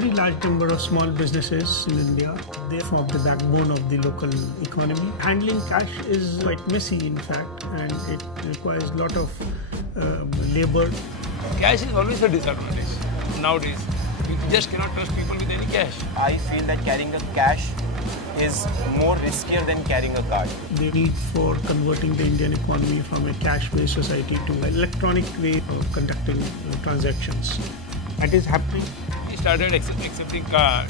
very large number of small businesses in India. They form the backbone of the local economy. Handling cash is quite messy, in fact, and it requires a lot of labor. Cash is always a disadvantage nowadays. You just cannot trust people with any cash. I feel that carrying a cash is more riskier than carrying a card. The need for converting the Indian economy from a cash-based society to an electronic way of conducting transactions. That is happening. We started accepting card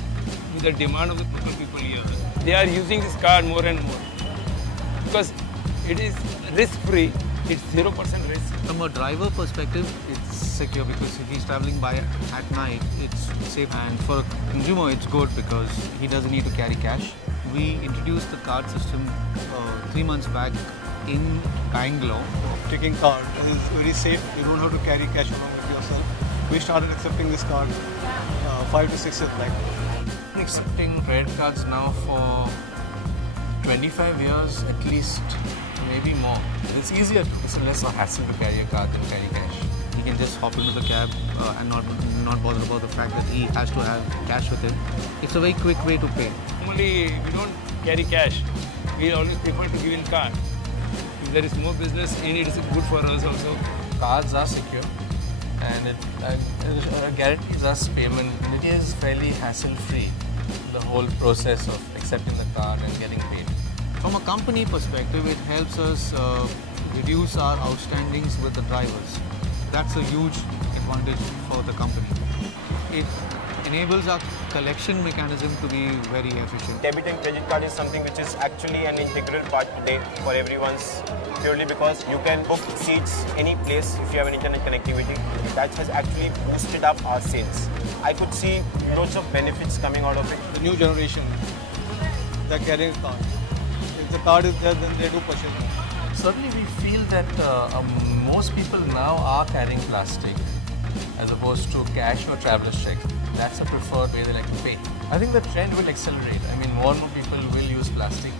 with the demand of the local people here. They are using this card more and more because it is risk-free. It's 0% risk. From a driver perspective, it's secure because if he's traveling by at night, it's safe. And for a consumer, it's good because he doesn't need to carry cash. We introduced the card system 3 months back in Bangalore. Taking card is very safe. You don't have to carry cash along with yourself. We started accepting this card 5 to 6 years back. Accepting credit cards now for 25 years at least, maybe more. It's easier, it's less a hassle to carry a card than carry cash. He can just hop into the cab and not bother about the fact that he has to have cash with him. It's a very quick way to pay. Normally, we don't carry cash. We always prefer to give in card. If there is more business in it, it's good for us also. Cards are secure and it guarantees us payment, and it is fairly hassle-free, the whole process of accepting the card and getting paid. From a company perspective, it helps us reduce our outstandings with the drivers. That's a huge advantage for the company. It enables our collection mechanism to be very efficient. Debit and credit card is something which is actually an integral part today for everyone's, purely because you can book seats any place if you have an internet connectivity. That has actually boosted up our sales. I could see lots of benefits coming out of it. The new generation, they're carrying a card. If the card is there, then they do purchase more. Certainly we feel that most people now are carrying plastic as opposed to cash or traveler's check. That's a preferred way they like to pay. I think the trend will accelerate. I mean, more and more people will use plastic.